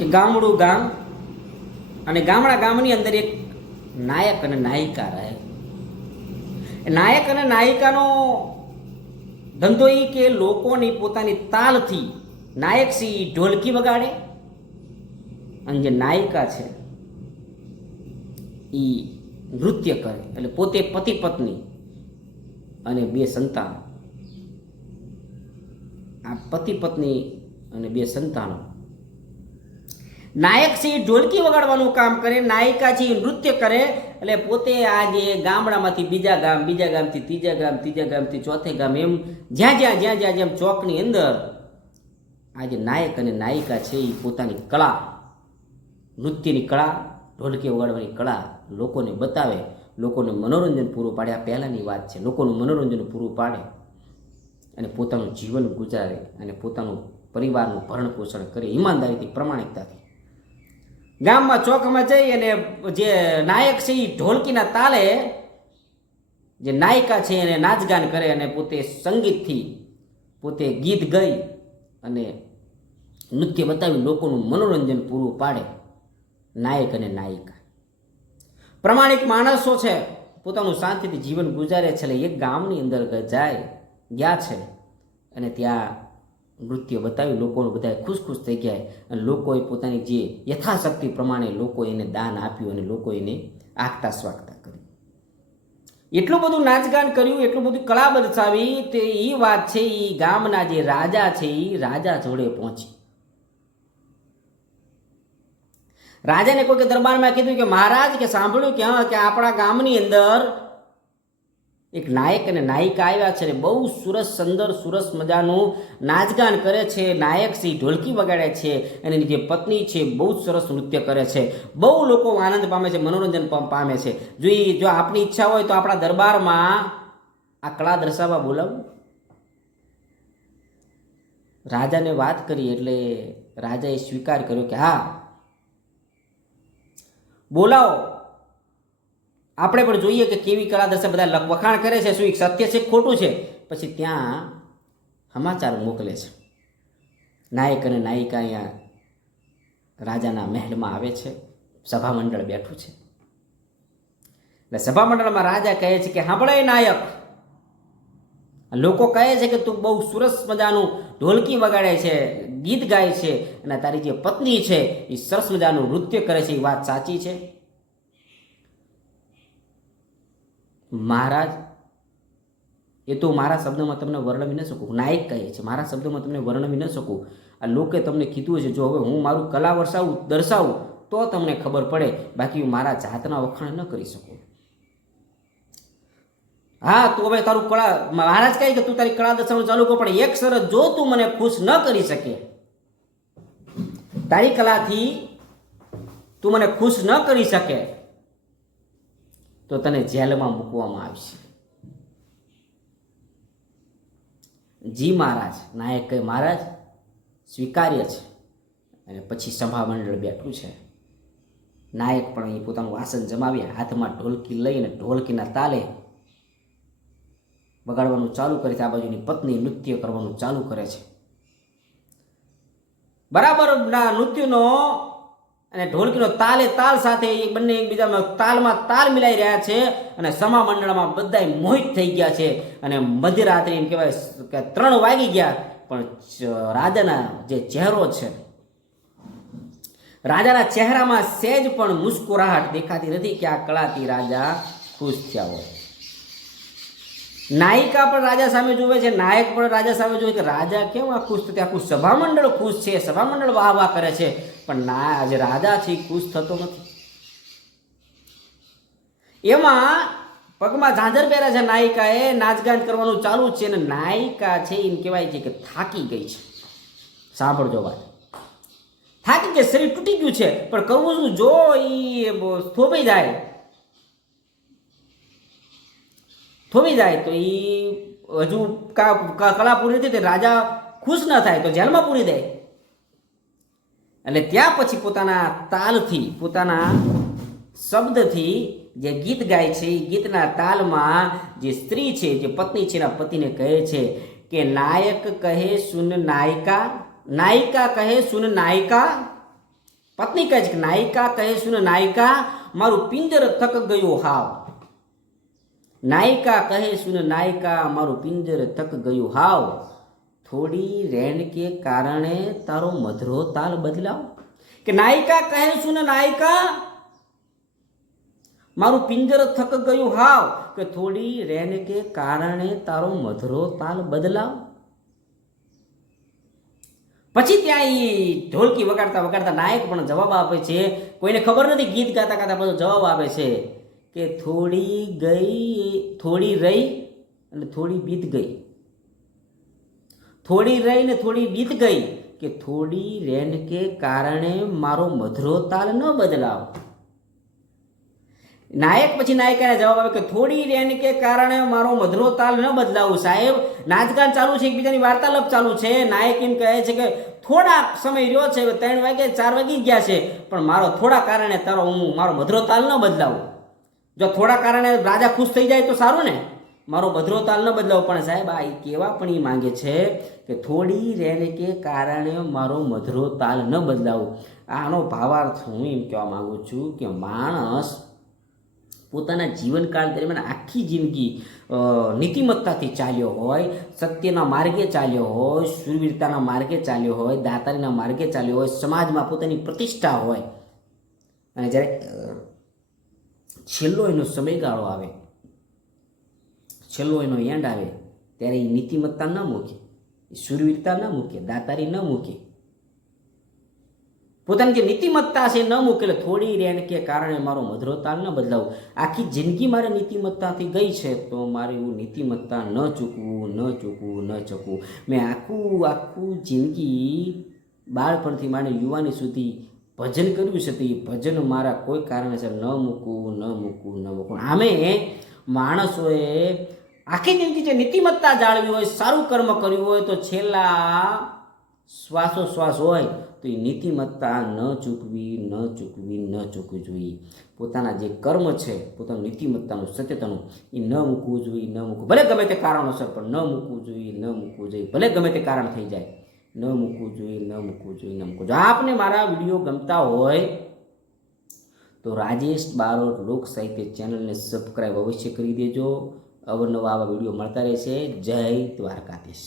કે ગામડું ગામ અને ગામની અંદર એક નાયક અને નાયિકા રહે. નાયક અને નાયિકાનો ધંધો એ કે લોકોની પોતાની તાલથી નાયક સી ઢોલકી વગાડે અને જે નાયિકા છે એ નૃત્ય કરે. એટલે પોતે પતિ પત્ની અને બે સંતાન, આ પતિ પત્ની અને બે સંતાનો, નાયક છે ઢોલકી વગાડવાનું કામ કરે, નાયિકા છે નૃત્ય કરે. એટલે પોતે આ જે ગામડામાંથી બીજા ગામ, બીજા ગામથી ત્રીજા ગામ, ત્રીજા ગામથી ચોથે ગામ, એમ જ્યાં જેમ ચોકની અંદર આ જે નાયક અને નાયિકા છે એ પોતાની કળા, નૃત્યની કળા, ઢોલકી વગાડવાની કળા લોકોને બતાવે, લોકોને મનોરંજન પૂરું પાડે. આ પહેલાંની વાત છે. લોકોનું મનોરંજન પૂરું પાડે અને પોતાનું જીવન ગુજારે અને પોતાનું પરિવારનું ભરણ પોષણ કરે ઈમાનદારીથી, પ્રમાણિકતાથી. ગામમાં ચોકમાં જઈ અને જે નાયક છે એ ઢોલકીના તાલે જે નાયિકા છે એને નાચગાન કરે અને પોતે સંગીતથી પોતે ગીત ગાઈ અને નૃત્ય બતાવી લોકોનું મનોરંજન પૂરું પાડે. નાયક અને નાયિકા પ્રમાણિક માણસો છે, પોતાનું શાંતિથી જીવન ગુજારે છે. એટલે એક ગામની અંદર ગયા છે અને ત્યાં નૃત્ય બતાવી લોકો બધા ખુશ થઈ ગયા અને લોકોએ પોતાની જે યથાશક્તિ પ્રમાણે લોકો એને દાન આપ્યું અને લોકો એને આગતા સ્વાગતા કરી. એટલું બધું નાચગાન કર્યું, એટલું બધું કળા દર્શાવી. તે એ વાત છે એ ગામના જે રાજા છે એ રાજા જોડે પહોંચી. રાજાને કોઈ દરબારમાં કીધું કે મહારાજ, કે સાંભળ્યું કે હા, કે આપણા ગામની અંદર એક નાયક અને નાયિકા આવ્યા છે ને બહુ સરસ મજાનું નાચગાન કરે છે. નાયક છે ઢોલકી વગાડે છે અને એની જે પત્ની છે બહુ સરસ નૃત્ય કરે છે. બહુ લોકો આનંદ પામે છે, મનોરંજન પામે છે. જો આપની ઈચ્છા હોય તો આપણા દરબારમાં આ કળા દર્શાવવા બોલાવું. રાજાને વાત કરી એટલે રાજાએ સ્વીકાર કર્યો કે હા, બોલાવો. આપણે પણ જોઈએ કે કેવી કળા દર્શાવે. બધા વખાણ કરે છે, શું એક સત્ય છે ખોટું છે. પછી ત્યાં સમાચાર મોકલે છે. નાયક અને નાયિકા અહીંયા રાજાના મહેલમાં આવે છે. સભા મંડળ બેઠું છે. એટલે સભા મંડળમાં રાજા કહે છે કે સાંભળે નાયક, લોકો કહે છે કે તું બહુ સરસ મજાનું ઢોલકી વગાડે છે, ગીત ગાય છે અને તારી જે પત્ની છે એ સરસ મજાનું નૃત્ય કરે છે, એ વાત સાચી છે? મહારાજ, એ તો મારા શબ્દોમાં તમને વર્ણવી ન શકું. નાયક કહે છે મારા શબ્દોમાં તમને વર્ણવી ન શકું. આ લોકે તમને કીધું હશે, જો હવે હું મારું કલા દર્શાવું તો તમને ખબર પડે, બાકી હું મારા જાતના વખાણ ન કરી શકું. હા, તું હવે તારું કળા, મહારાજ કહે કે તું તારી કળા દર્શાવવાનું ચાલુ કર, પણ એક શરત, જો તું મને ખુશ ન કરી શકે, તારી કલાથી તું મને ખુશ ન કરી શકે તો તને જેલમાં મૂકવામાં આવશે. જી મહારાજ. નાયક કહે મહારાજ સ્વીકાર્ય છે. અને પછી સભા મંડળ બેઠું છે. નાયક પણ એ પોતાનું આસન જમાવી હાથમાં ઢોલકી લઈને ઢોલકીના તાલે વગાડવાનું ચાલુ કરે છે. આ બાજુની પત્ની નૃત્ય કરવાનું ચાલુ કરે છે. બરાબર ના નૃત્યનો અને ઢોલકીનો તાલે તાલ સાથે એ બંને એકબીજામાં તાલમાં તાલ મિલાઈ રહ્યા છે અને સમા મંડળમાં બધા મોહિત થઈ ગયા છે. અને મધ્યરાત્રિ એમ કહેવાય કે 3 વાગી ગયા, પણ રાજાના જે ચહેરો છે, રાજાના ચહેરામાં સહેજ પણ મુસ્કુરાહટ દેખાતી નથી કે આ કળાથી રાજા ખુશ થયા હોય. નાયિકા પણ રાજા સામે જોવે છે, નાયક પણ રાજા સામે જોવે કે રાજા કેમ આ ખુશ થતા. આખું સભા મંડળ ખુશ છે, સભા મંડળ વાહ વાહ કરે છે, પણ જે રાજા છે ખુશ થતો નથી. એમાં પગમાં ઝાંઝર પહેર્યા છે નાયિકાએ, નાચગાન કરવાનું ચાલુ છે અને નાયિકા છે એમ કહેવાય છે કે થાકી ગઈ છે. સાંભળજો વાત, થાકી ગઈ, શરીર તૂટી ગયું છે, પણ કરવું શું? જો એ થોભી જાય તો એ હજુ કળા પૂરી નથી, તે રાજા ખુશ ન થાય તો જેલમાં પૂરી દે. એટલે ત્યાં પછી પોતાના તાલથી, પોતાના શબ્દથી જે ગીત ગાય છે, એ ગીતના તાલમાં જે સ્ત્રી છે, જે પત્ની છે, એના પતિને કહે છે કે નાયક કહે સુન નાયિકા, નાયિકા કહે સુન નાયિકા, પત્ની કહે છે કે નાયિકા કહે શું ને નાયિકા મારું પિંજર થક ગયું હાવ. નાયિકા કહે શું ને નાયિકા મારું પિંજર થક ગયું હાવ. થોડી રેણ કે કારણે તારો મધરો તાલ બદલાવ. કે નાયિકા કહે શું ને નાયિકા મારું પિંજર થક ગયું હાવ. કે થોડી રેણ કે કારણે તારો મધરો તાલ બદલાવ. પછી ત્યાં એ ઢોલકી વગાડતા વગાડતા નાયક પણ જવાબ આપે છે. કોઈને ખબર નથી, ગીત ગાતા ગાતા બધો જવાબ આપે છે કે થોડી ગઈ થોડી રહી અને થોડી બીત ગઈ. થોડી રહી ને થોડી બીત ગઈ. કે થોડી રેન કે કારણે મારો મધરો તાલ ન બદલાવ. નાયક પછી નાયિકાને જવાબ આવે કે થોડી રેન કે કારણે મારો મધરો તાલ ન બદલાવું. સાહેબ, નાચગાન ચાલુ છે, એકબીજાની વાર્તાલાપ ચાલુ છે. નાયક એમ કહે છે કે થોડા સમય રહ્યો છે, 3 વાગે 4 વાગી ગયા છે, પણ મારો થોડા કારણે મારો મધરો તાલ ન બદલાવું. જો થોડા કારણે રાજા ખુશ થઈ જાય તો સારું ને, મારો મધરો તાલ ન બદલાવો. પણ સાહેબ આ કેવા પણ એ માંગે છે કે થોડી રેન કે કારણે મારો મધરો તાલ ન બદલાવું. આનો ભાવાર્થ હું એમ કહેવા માંગુ છું કે માણસ પોતાના જીવનકાળ દરમિયાન આખી જિંદગી નીતિમત્તાથી ચાલ્યો હોય, સત્યના માર્ગે ચાલ્યો હોય, શૂરવીરતાના માર્ગે ચાલ્યો હોય, દાતારીના માર્ગે ચાલ્યો હોય, સમાજમાં પોતાની પ્રતિષ્ઠા હોય, અને જ્યારે છેલ્લો એનો સમયગાળો આવે, છેલ્લો એનો એન્ડ આવે, ત્યારે એ નીતિમત્તા ન મૂકે, શૂરવીરતા ન મૂકે, દાતારી ન મૂકે, પોતાની જે નીતિમત્તા છે ન મૂકે. થોડી રેન કે કારણે મારો મધરો તાલ ન બદલાવું. આખી જિંદગી મારે નીતિમત્તાથી ગઈ છે તો મારે એવું નીતિમત્તા ન ચૂકવું. મેં આખું જિંદગી બાળપણથી માંડી યુવાની સુધી ભજન કર્યું છે, તો એ ભજન મારા કોઈ કારણસર ન મૂકવું. આમે માણસોએ આખી જિંદગી જે નીતિમત્તા જાળવી હોય, સારું કર્મ કર્યું હોય, તો છેલ્લા શ્વાસોશ્વાસ હોય તો એ નીતિમત્તા ન ચૂકવી જોઈએ. પોતાના જે કર્મ છે, પોતાનું નીતિમત્તાનું, સત્યતાનું, એ ન મૂકવું જોઈએ. ભલે ગમે તે કારણોસર, પણ ન મૂકવું જોઈએ. ભલે ગમે તે કારણ થઈ જાય, ન મૂકવું જોઈએ. આપને મારા વિડીયો ગમતા હોય તો રાજેશ બારોટ લોક સાહિત્ય ચેનલને સબસ્ક્રાઈબ અવશ્ય કરી દેજો. અવનવા આવા વિડીયો મળતા રહેશે. જય દ્વારકાધીશ.